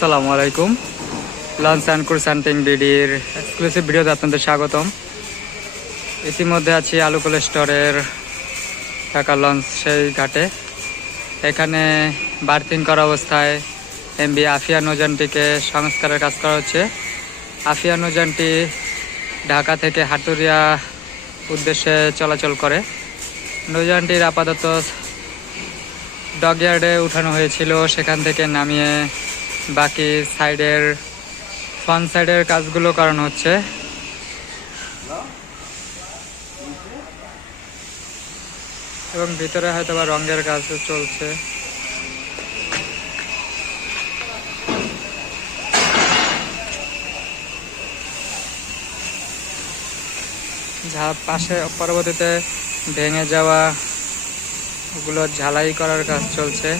আসসালামু আলাইকুম। Launch and cruise hunting বিডির এক্সক্লুসিভ ভিডিওতে আপনাদের স্বাগতম। ইতিমধ্যে আছি আলুকোল স্টোরের ঢাকা লঞ্চ সেই ঘাটে। এখানে বার্থিং করা অবস্থায় এম.ভ আফিয়া নৌযানটিকে সংস্কারের কাজ করা হচ্ছে। আফিয়া নৌযানটি ঢাকা থেকে হাটুরিয়া উদ্দেশ্যে চলাচল করে। নৌযানটির আপাতত ডকইয়ার্ডে উঠানো হয়েছিল, সেখান থেকে নামিয়ে বাকি সাইডের ফ্রন্ট সাইডের কাজগুলো করানো হচ্ছে। এবং ভিতরে হয়তো বা রঙের কাজও চলছে। যা পাশে পরবর্তীতে ভেঙে যাওয়া ওগুলো ঝালাই করার কাজ চলছে।